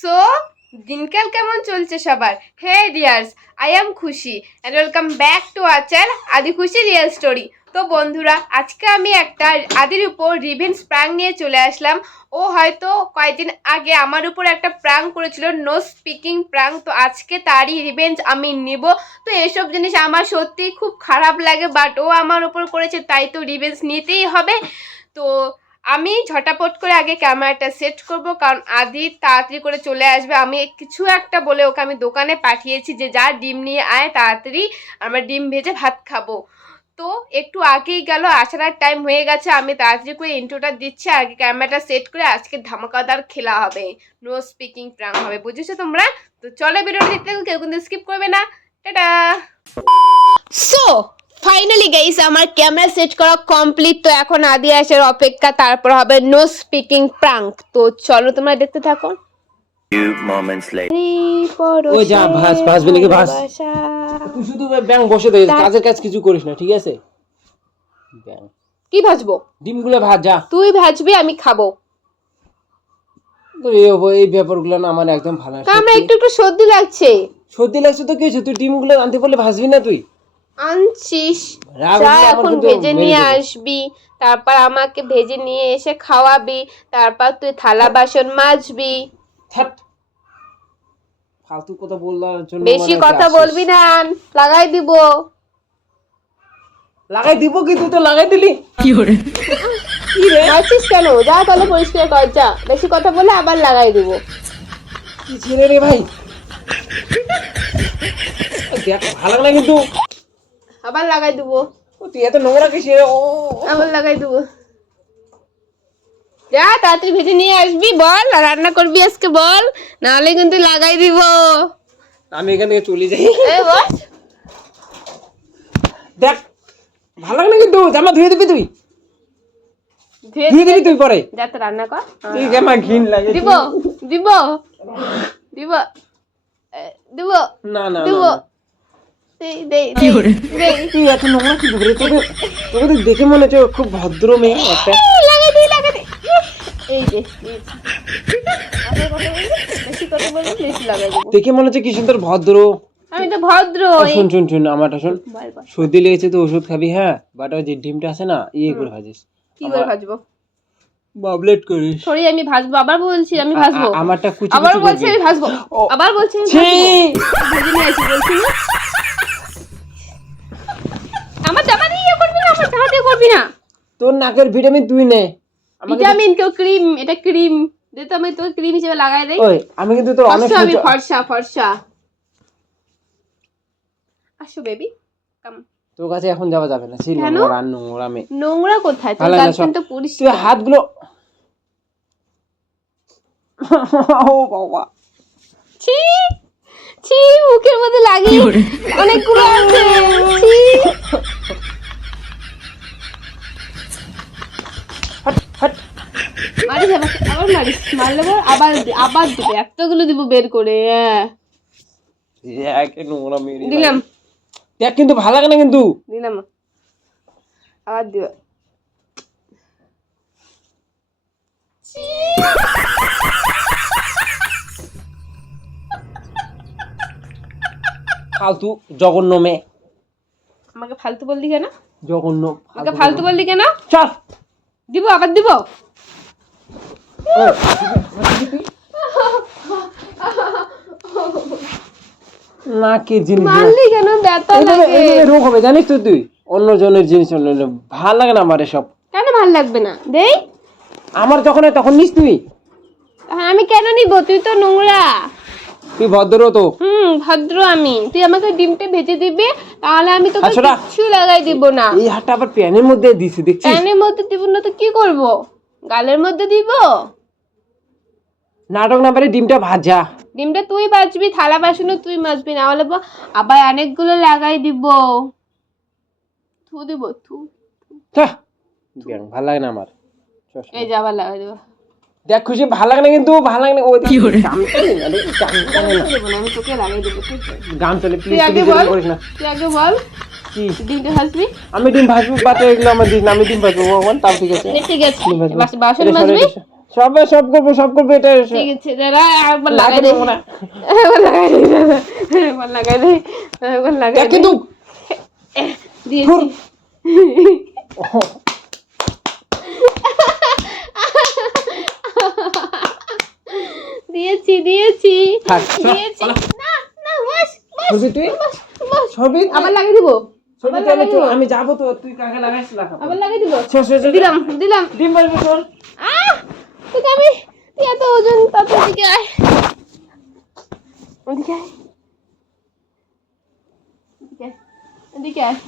So দিনকাল কেমন চলছে সবার? Hey dears I am Khushi and welcome back to R Adi Khushi real story তো বন্ধুরা, আজকে আমি একটা আদির উপর রিভেন্স প্রাং নিয়ে চলে আসলাম। ও হয়তো কয়েকদিন আগে আমার উপর একটা প্রাং করেছিল নো স্পিকিং প্রাং তো আজকে তারই রিভেঞ্জ আমি নিব। তো এসব জিনিস আমার সত্যি খুব খারাপ লাগে বাট ও আমার উপর করেছে, তাই তো রিভেঞ্জ নিতেই হবে। তো আমি ঝটাপট করে আগে ক্যামেরাটা সেট করব, কারণ আদি তাড়াতাড়ি করে চলে আসবে। আমি কিছু একটা বলে ওকে আমি দোকানে পাঠিয়েছি যে, যা ডিম নিয়ে আয় তাড়াতাড়ি, আমরা ডিম ভেজে ভাত খাব। তো একটু আগেই গেল, আসার টাইম হয়ে গেছে। আমি তাড়াতাড়ি করে ইন্ট্রোটা দিচ্ছি, আগে ক্যামেরাটা সেট করে আজকে ধামাকাদার খেলা হবে। নো স্পিকিং প্রাং হবে, বুঝেছ তোমরা? তো চলো ভিডিওটা কেউ কিন্তু স্কিপ করবে না। টাটা! সো ফাইনালি গাইস আমার ক্যামেরা সেট করা কমপ্লিট তো এখন আদি আসার অপেক্ষা তারপর হবে নো স্পিকিং প্রাঙ্ক তো চলো তোমরা দেখতে থাকো। Few moments later. ওই যা, ভাস, ভাসবি নাকি, ভাস। তুই শুধু ব্যাং বসে দে কাজের কাজ কিছু করিস না ঠিক আছে? ব্যাং কি ভাজবো? ডিমগুলো ভাজ যা। তুই ভাজবি আমি খাব। তো এই ব্যাপারগুলো না আমার একদম ভালো লাগে। আমরা একটু একটু সর্দি লাগছে। সর্দি লাগছে তো কি হয়েছে? তুই ডিমগুলো আনতে পারলে ভাসবি না তুই? আনছিস? যা এখন ভেজে নিয়ে আসবি তারপর আমাকে ভেজে নিয়ে এসে খাওয়াবি তারপর তুই থালা বাসন মাজবি। ফালতু কথা বলার জন্য বেশি মানে কথা বলবি না লাগাই দিব। লাগাই দিব কি তুই তো লাগাই দিলি? মারছিস কেন? যা তাহলে পরিষ্কার কর যা। বেশি কথা বলে আবার লাগাই দিব। কি ছেলে রে ভাই? দেখ ভালো লাগে কিন্তু। আবার লাগাই দিব। তুই এত নোংরা কিসে ও আবার লাগাই দিব। যা তাড়াতাড়ি ভেজে নিয়ে আসবি বল আর রান্না করবি আজকে বল। নাহলে কিন্তু লাগাই দিব। আমি এখান থেকে চলে যাই। দেখ ভালো লাগে না কিন্তু জামা ধুয়ে দিবি তুই। ধুয়ে ধুয়ে দিবি তুই পরে। যা তো রান্না কর। তুই জামা ঘিন লাগে। দিব দিব দিব। দিব। না না দিব। তুই এত নোংরা কি করে তোকে তোকে তো দেখে মনে হচ্ছে খুব ভদ্র মেয়ে একটা দেখে মনে হচ্ছে কি সুন্দর ভদ্র। আমি তো ভদ্র আর শোন শোন শোন আমারটা শোন। সর্দি লেগেছে তো ওষুধ খাবি হ্যাঁ? বাট ওই যে ডিমটা আছে না ইয়ে করে ভাজিস। কি করে ভাজবো? বাবলেট করিস। সরি আমি ভাজবো আবার বলছি আমি ভাজবো। আমারটা কুচি আবার বলছি আমি ভাজবো। ও। আবার বলছি আমি ভাজবো। ভেজে নিয়ে আসি বলছি না আমার জামা দিয়ে ইয়ে করবি না আমার জামা দিয়ে করবি না? তোর নাকের ভিটামিন তুই নে। আমাকে তো- ক্রিম এটা ক্রিম। দে তো আমি তোর ক্রিম হিসেবে লাগাই দেই। ওই আমি কিন্তু তোর অনেক আমি ফর্সা ফর্সা। আসো বেবি কাম তোর কাছে এখন যাওয়া যাবে না। ছিল নোংরা নোংরা মেয়ে নোংরা কোথায়? তোর গার্লফ্রেন্ড তো তুই পরিষ্কার। হাতগুলো ও বাবা। ছি ছি মুখের মধ্যে লাগি অনেকগুলো আছে। ছি হাট হাট মারিস আমাকে আবার মারিস মারলে পর আবার আবার দিবে এতগুলো দিব বের করে হ্যাঁ। দিলাম। দেখ কিন্তু ভালো লাগে না কিন্তু। দিলাম। আবার দিব। ফালতু জঘন্য মেয়ে। আমাকে ফালতু বললি কেন? জঘন্য আমাকে ফালতু বললি কেন? চল। দিব আবার দিব। জিনিস মারলি কেন? ব্যথা লাগে। রোগ হবে জানিস তো তুই? অন্য জনের জিনিস অন্য ভালো লাগে না আমার এসব। কেন ভালো লাগবে না? দেই। আমার যখন তখন নিস তুই। আমি কেন নিব? তুই তো নোংরা। তুই ভদ্র তো। হুম ভদ্র আমি। তুই আমাকে ডিমটা ভেজে দিবি তাহলে আমি তোকে আচ্ছা, লাগাই দিব না। এই হাতটা আবার প্যানের মধ্যে দিছি দেখছিস? প্যানের মধ্যে দিব না তো কি করব? গালের মধ্যে দিব? নাটক না পারে ডিমটা ভাজা। ডিমটা তুই বাজবি থালা বাসনও তুই মাজবি না হলে আবার অনেকগুলো লাগাই দিব। থু দিব থু ভালো লাগে না আমার। এই যে আবার লাগাই দিব। দেখ খুশি ভালো লাগে না কিন্তু ভালো লাগে না ওই। দেবো না, আমি তোকে লাগাই দেবো গান চলে তুই প্লিজ আগে বল করিস না। তুই আগে বল কি? ডিমটা ভাজবি? আমি ডিম ভাজবো বাট এগুলো আমার দিস আমি ডিম ভাজবো ভগবান তাও ঠিক আছে। ঠিক আছে ভাজবো। বাসন মাজবি? সরে। সব করব সব করব এটা ঠিক আছে দাদা একবার লাগাই লাগে দে। নোংরা। একবার লাগাই দে দাদা একবার লাগাই একবার কিন্তু দিয়েছি দিয়েছি দিয়েছি। দিয়েছি না না বস বস তুই? বস বস। ছবি? আবার লাগিয়ে দিব? ছবি আমি দিব? যাব তো তুই কাকে লাগাইস লাগা আবার লাগিয়ে দিব? দিলাম দিলাম। ডিম বাজবে সর আহ! তোকে আমি এত ওজন তত এদিকে আয়। ওদিকে আয়। এদিকে আয়,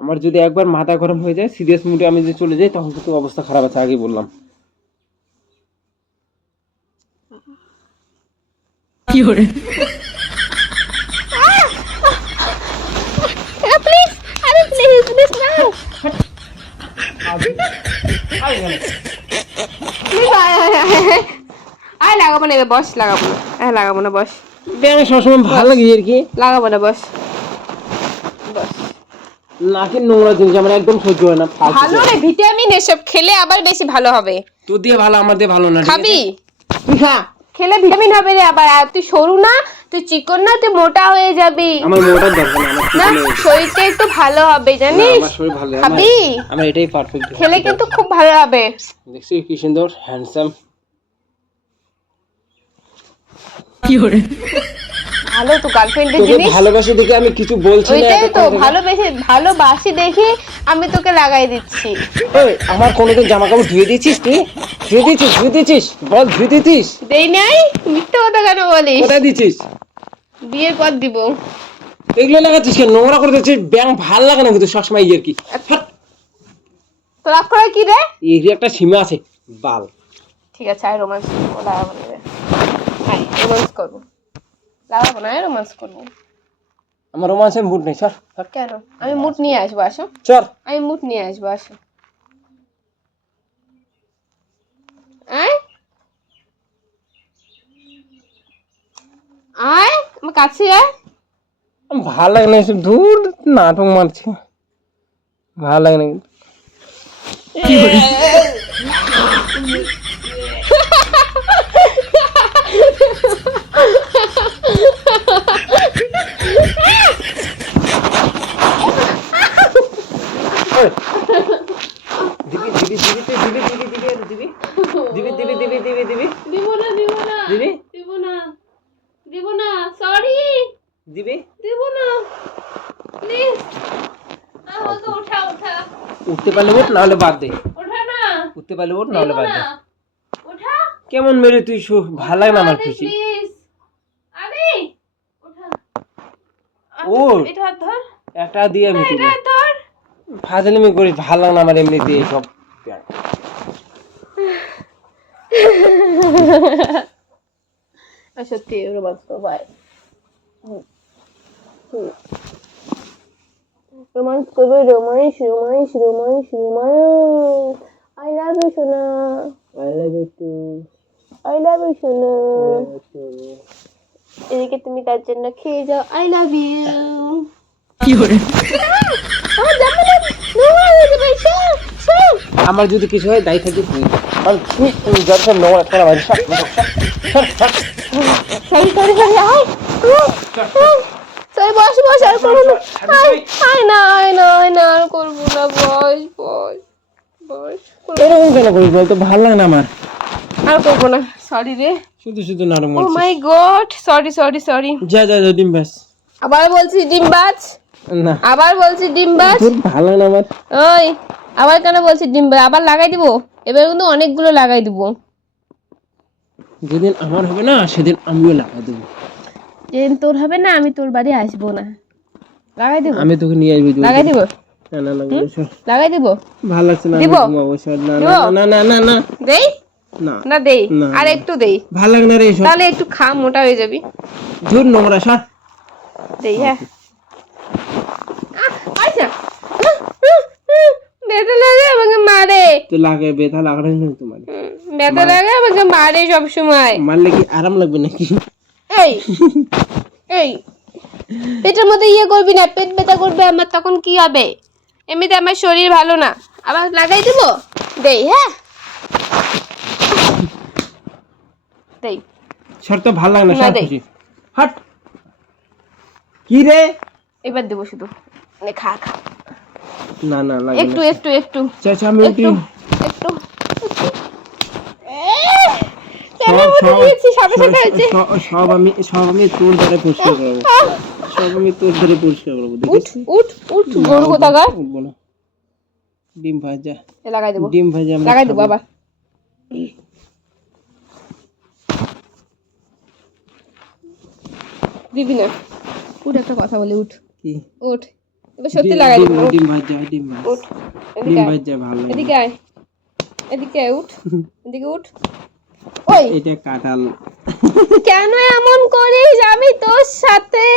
আমার যদি একবার মাথা গরম হয়ে যায় সিরিয়াস মুডে আমি যদি চলে যাই তখন কিন্তু অবস্থা খারাপ আছে আগে বললাম। প্লিজ আরে প্লিজ প্লিজ না। আয় আয় আয়, আয়। আয় লাগাবো না বস লাগাবো না। লাগাবো না বস। ব্যাং সবসময় ভালো লাগে আর কি। লাগাবো না বস। বস। নোংরা জিনিস আমার একদম সহ্য হয় না ভালো রে ভিটামিন এসব খেলে আবার বেশি ভালো হবে। তোর দিয়ে ভালো আমার দিয়ে ভালো না খাবি? তুই খা। খেলে ভিটামিন হবে রে আবার তুই সরু না তুই চিকন না তুই মোটা হয়ে যাবি। আমার মোটা দরকার না আমার। শরীরটা একটু ভালো হবে না, জানিস? আমার শরীর ভালো খাবি? আমার এটাই পারফেক্ট খেলে কিন্তু খুব ভালো হবে। দেখছি কি সুন্দর হ্যান্ডসাম কি হরে? ভালো তো গার্লফ্রেন্ডের জিনিস? ভালোবাসি দেখে আমি কিছু বলছি না ওইটাই তো ভালোবেসে ভালোবাসি দেখে আমি তোকে লাগাই দিচ্ছি। ওই, আমার কোনোদিন জামা কাপড় ধুয়ে দিয়েছিস তুই ধুয়ে দিয়েছিস ধুয়ে দিয়েছিস? বল ধুয়ে দিয়েছিস? দেই নাই? মিথ্যা কথা কেন বলিস? কোথায় দিয়েছিস? বিয়ের পর দিব। এগুলো লাগাচ্ছিস কেন? নোংরা করে দিচ্ছিস ব্যাং ভালো লাগে না কিন্তু সবসময় ইয়ের কি? হাট, তো রাগ কি রে? এর একটা সীমা আছে বাল। ঠিক আছে আয় রোমান্স করব লাগাবো না রে। আয় রোমান্স করব। লাগাবো না আয় রোমান্স করব। আমার রোমান্সের মুড নেই সর, কেন? আমি মুড নিয়ে আসব আসো। চল। আমি মুড নিয়ে আসব আসো। আয়। আয় আমার কাছে আয় ভালো লাগে না এসব দূর নাটক মারছে ভালো লাগে না কিন্তু ওই, দিবি দিবি দিবি তুই দিবি দিবি দিবি আর দিবি দিবি দিবি দিবি দিবি দিবি দিব না দিব না দিবি দিব না দিব না সরি দিবি দিব না প্লিজ আমাকে উঠা উঠা উঠতে পারলে উঠ নাহলে বাদ দে। উঠতে পারলে উঠ নাহলে দিব বাদ দে। কেমন মেরে তুই ভালো লাগে না আমার খুশি? ও একটা দিয়ে আমি ফাজলামি করিস ভালো লাগে না আমার এমনিতে সব আর সত্যি রোমান্স করব আয় রোমান্স করবে romance romance romance romance I love you সোনা I love you too I love you সোনা এদিকে তুমি তার জন্য খেয়ে যাও আই লাভ ইউ কি করে আমার যদি কিছু হয় দায়ী থাকি তুই কারণ তুই তুই যত সব নোংরা করা বাড়ি সব সব সব সরি সরি সরি আয় বস বস আর করব না। আয় না আয় না আয় না আর করব না বস বস বস এরকম কেন করিস বল? তো ভালো লাগে না আমার। আর করব না সরি রে। শুধু শুধু নাটক ও my god sorry sorry sorry যা যা যা ডিম আবার বলছি না। আবার বলছি ভালো না আমার। ওই আবার কেন বলছি ডিমবাজ আবার লাগাই দিব? এবার কিন্তু অনেকগুলো লাগাই দিব। যেদিন আমার হবে না সেদিন আমিও লাগাই দেবো। যেদিন তোর হবে না আমি তোর বাড়ি আসব না। লাগাই দিব? আমি তোকে নিয়ে আসবি লাগাই দিব? না না লাগবে না, লাগাই দিব? ভালো লাগছে না দিব? না না না না না দেই? না। না দেই? আর একটু দেই। ভালো লাগে না রে তাহলে একটু খা মোটা হয়ে যাবি। ধুর নোংরা সর দেই হ্যাঁ। আহ, আচ্ছা ব্যথা লাগে আমাকে মারে। তো লাগে ব্যথা লাগানো কিন্তু তোমার। ব্যথা লাগে আমাকে মারে সব সময় মারলে কি আরাম লাগবে নাকি? এই এই পেটের মধ্যে ইয়ে করবি না পেট ব্যথা করবে আমার তখন কি হবে? এমনিতে আমার শরীর ভালো না। আবার লাগাই দেবো? দেই হ্যাঁ? দেই। শর্ত ভালো লাগে না সব। খুশি। হাট। কি রে? এবার দেবো শুধু। খা খা। না না লাগে একটু একটু একটু। চাচা আমি একটু একটু একটু এহ, কেন সব মতো সব দিয়েছি সাথে সাথে সব- হয়েছে সব- সব আমি সব আমি তোর দ্বারা পরিষ্কার করব। সব আমি তোর দ্বারা পরিষ্কার করব উঠ উঠ উঠ গরু কোথাকার? উঠবো না ডিম ভাজা। লাগাই দেবো। ডিম ভাজা লাগাই দেবো খাব। দিবি না উঠ একটা কথা বলি উঠ। কি? উঠ। এবার সত্যি লাগাই দেবো। ডিম ভাজা ডিম ভাজা। উঠ। ডিম এদিকে আয়। ভাজা ভালো। এদিকে আয়। এদিকে আয় উঠ। এদিকে উঠ। এটা কাঁঠাল। কেন এমন করিস? আমি তোর সাথে।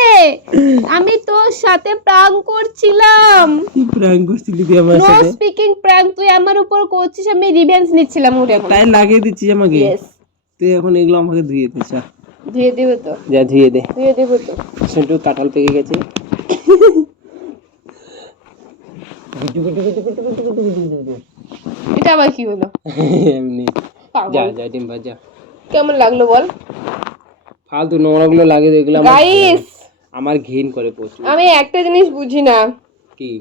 আমি তোর সাথে করছিলাম। কি করছিলি তুই আমার নো স্পিকিং তুই আমার উপর করছিস আমি রিভেঞ্জ নিচ্ছিলাম এখন তাই লাগিয়ে দিচ্ছিস আমাকে? তুই এখন এগুলো আমাকে ধুয়ে দে চা ধুয়ে দেবে তো। যা ধুয়ে দে। ধুয়ে দেবে তো। সেন্টু কাঁঠাল পেকে গেছে। এটা আবার কি হলো? এমনি। যা যা ডিম ভাজা। কেমন লাগল বল? ফালতু নোংরা গুলো লাগিয়ে দে এগুলো আমার ভালো লাগে গাইস না। আমার ঘিন করে প্রচুর। আমি একটা জিনিস বুঝি না। কি?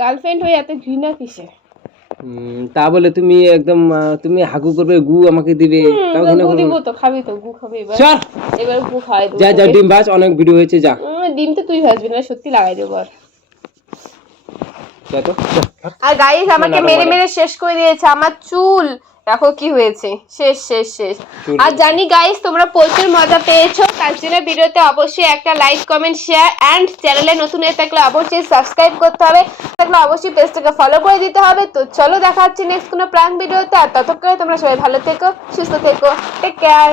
গার্লফ্রেন্ড হয়ে এত ঘৃণা কিসে? তা বলে তুমি একদম তুমি হাগু করবে গু আমাকে দিবে। তাও ঘৃণা গু করবে? দিব তো খাবি তো গু খাবি এবার। চল! এবার গু খাওয়াই দেবো যা যা ডিম ভাজ অনেক ভিডিও হয়েছে যা। ডিম তো তুই ভাজবি না সত্যি লাগাই দেবো আর। আর গাইস আমাকে মেরে মেরে শেষ করে দিয়েছে আমার চুল। দেখো কি হয়েছে? শেষ শেষ শেষ। আর জানি গাইস তোমরা প্রচুর মজা পেয়েছ। জন্য ভিডিওতে অবশ্যই একটা লাইক কমেন্ট শেয়ার অ্যান্ড চ্যানেলে নতুন হয়ে থাকলে অবশ্যই সাবস্ক্রাইব করতে হবে। থাকলে অবশ্যই পেজটাকে ফলো করে দিতে হবে। তো চলো দেখা হচ্ছে নেক্সট কোনো প্রাঙ্ক ভিডিওতে আর ততক্ষণে তোমরা সবাই ভালো থেকো সুস্থ থেকো। Take care